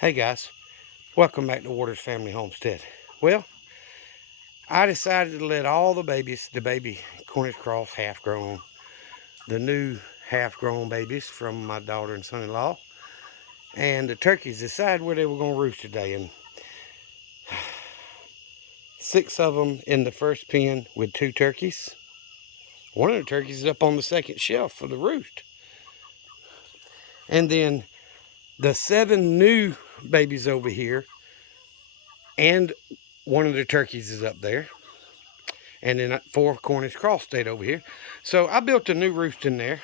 Hey guys, welcome back to Waters Family Homestead. Well, I decided to let all the babies, the baby Cornish cross half grown, the new half grown babies from my daughter and son-in-law, and the turkeys decide where they were going to roost today. And 6 of them in the first pen with 2 turkeys. One of the turkeys is up on the second shelf for the roost. And then the 7 new babies over here, and one of the turkeys is up there. And then 4 Cornish cross stayed over here. So I built a new roost in there.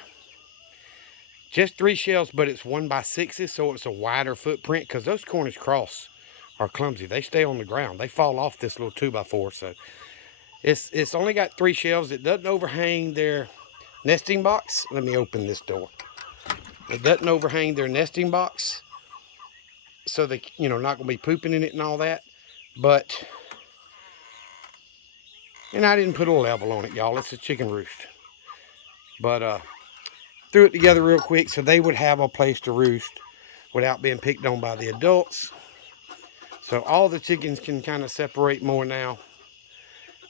Just 3 shells, but it's 1x6s, so it's a wider footprint, because those Cornish cross are clumsy. They stay on the ground. They fall off this little 2x4. So it's only got 3 shelves. It doesn't overhang their nesting box. Let me open this door. It doesn't overhang their nesting box, so they, not going to be pooping in it and all that. But, and I didn't put a level on it, y'all. It's a chicken roost. But threw it together real quick so they would have a place to roost without being picked on by the adults. So all the chickens can kind of separate more now.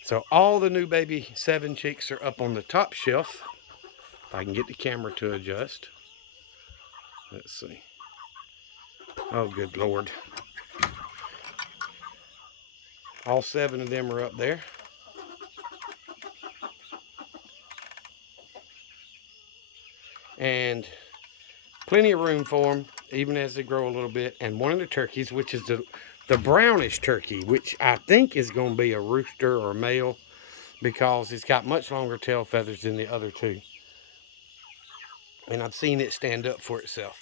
So all the new baby 7 chicks are up on the top shelf. If I can get the camera to adjust. Let's see. Oh, good Lord. All 7 of them are up there. And plenty of room for them, even as they grow a little bit. And one of the turkeys, which is the brownish turkey, which I think is going to be a rooster or male, because it's got much longer tail feathers than the other 2. And I've seen it stand up for itself.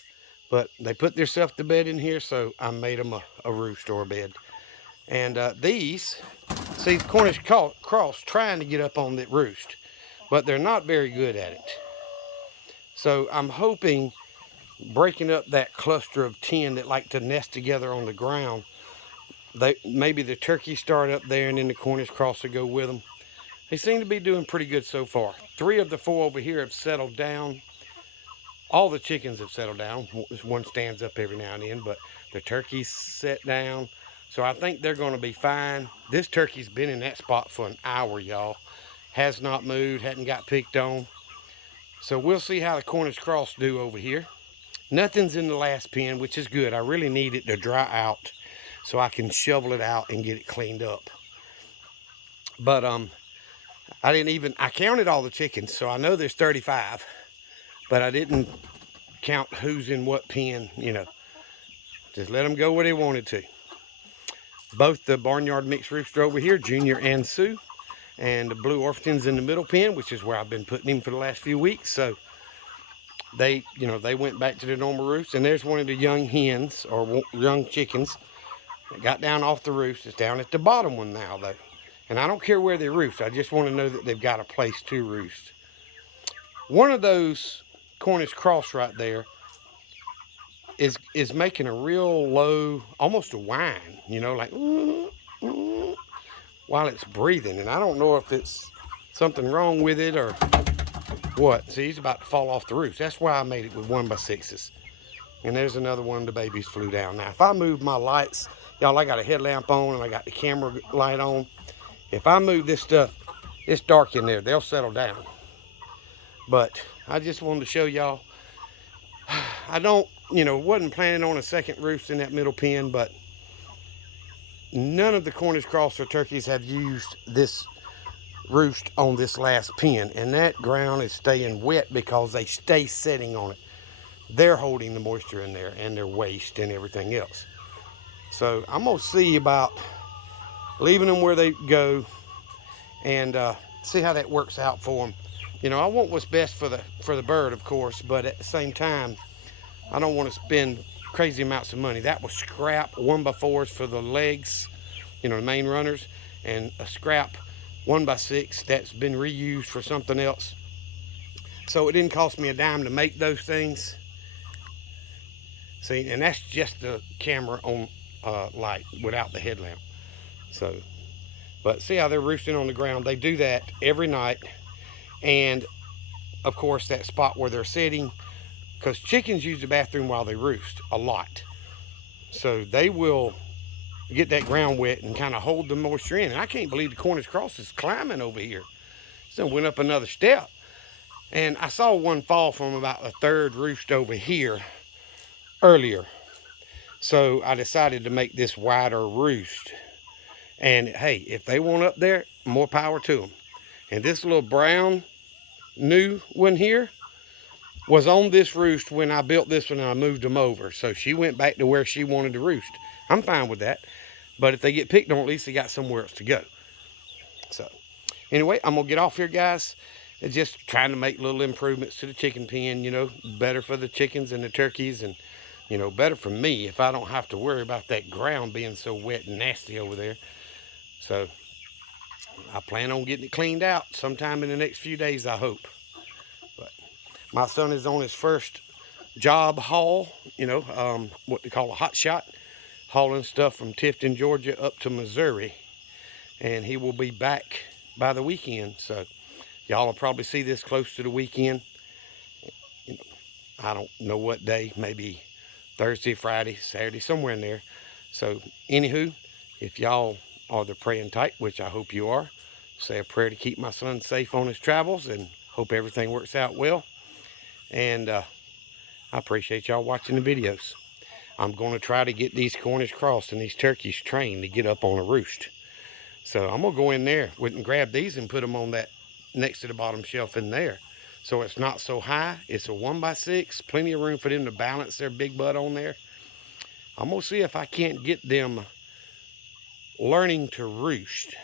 But they put themselves to bed in here, so I made them a roost or a bed. And these, see, the Cornish cross trying to get up on that roost, but they're not very good at it. So I'm hoping breaking up that cluster of 10 that like to nest together on the ground, maybe the turkeys start up there and then the Cornish cross will go with them. They seem to be doing pretty good so far. 3 of the 4 over here have settled down. All the chickens have settled down. One stands up every now and then, but the turkeys set down. So I think they're going to be fine. This turkey's been in that spot for an hour, y'all. Has not moved, hadn't got picked on. So we'll see how the Cornish cross do over here. Nothing's in the last pen, which is good. I really need it to dry out so I can shovel it out and get it cleaned up. But I counted all the chickens, so I know there's 35. But I didn't count who's in what pen, Just let them go where they wanted to. Both the barnyard mixed rooster over here, Junior and Sue, and the blue Orpington's in the middle pen, which is where I've been putting him for the last few weeks. So they went back to their normal roost. And there's one of the young hens, or young chickens, that got down off the roost. It's down at the bottom one now, though. And I don't care where they roost. I just want to know that they've got a place to roost. One of those Cornish cross right there is making a real low, almost a whine, like while it's breathing. And I don't know if it's something wrong with it or what. See, he's about to fall off the roof. That's why I made it with 1x6s. And there's another one of the babies flew down. Now, if I move my lights, y'all, I got a headlamp on and I got the camera light on. If I move this stuff, it's dark in there. They'll settle down. But I just wanted to show y'all. I wasn't planning on a second roost in that middle pen, but none of the Cornish cross or turkeys have used this roost on this last pen. And that ground is staying wet because they stay sitting on it. They're holding the moisture in there and their waste and everything else. So I'm going to see about leaving them where they go and see how that works out for them. I want what's best for the bird, of course, but at the same time, I don't want to spend crazy amounts of money. That was scrap 1x4s for the legs, the main runners, and a scrap 1x6 that's been reused for something else. So it didn't cost me a dime to make those things. See, and that's just the camera on light without the headlamp. So, but see how they're roosting on the ground. They do that every night. And of course, that spot where they're sitting, because chickens use the bathroom while they roost a lot. So they will get that ground wet and kind of hold the moisture in. And I can't believe the Cornish cross is climbing over here. So it went up another step. And I saw one fall from about the third roost over here earlier. So I decided to make this wider roost. And hey, if they want up there, more power to them. And this little brown new one here was on this roost when I built this one and I moved them over. So she went back to where she wanted to roost. I'm fine with that. But if they get picked on, at least they got somewhere else to go. So anyway, I'm going to get off here, guys. And just trying to make little improvements to the chicken pen, you know, better for the chickens and the turkeys, and, you know, better for me if I don't have to worry about that ground being so wet and nasty over there. So I plan on getting it cleaned out sometime in the next few days, I hope. But my son is on his first job haul, you know, what they call a hot shot, hauling stuff from Tifton, Georgia up to Missouri. And he will be back by the weekend. So y'all will probably see this close to the weekend. You know, I don't know what day, maybe Thursday, Friday, Saturday, somewhere in there. So anywho, if y'all are the praying type, which I hope you are, say a prayer to keep my son safe on his travels, and hope everything works out well. And I appreciate y'all watching the videos. I'm going to try to get these Cornish cross and these turkeys trained to get up on a roost. So I'm going to go in there and grab these and put them on that next to the bottom shelf in there. So it's not so high. It's a 1x6, plenty of room for them to balance their big butt on there. I'm going to see if I can't get them learning to roost.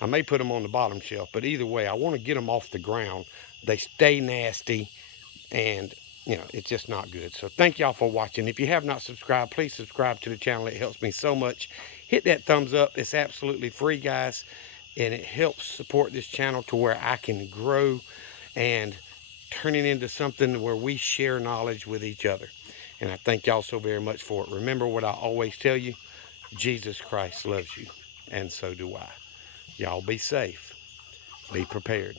I may put them on the bottom shelf, but either way, I want to get them off the ground. They stay nasty, and you know, it's just not good. So thank y'all for watching. If you have not subscribed, please subscribe to the channel. It helps me so much. Hit that thumbs up. It's absolutely free, guys, and it helps support this channel to where I can grow and turn it into something where we share knowledge with each other. And I thank y'all so very much for it. Remember what I always tell you, Jesus Christ loves you, and so do I. Y'all be safe. Be prepared.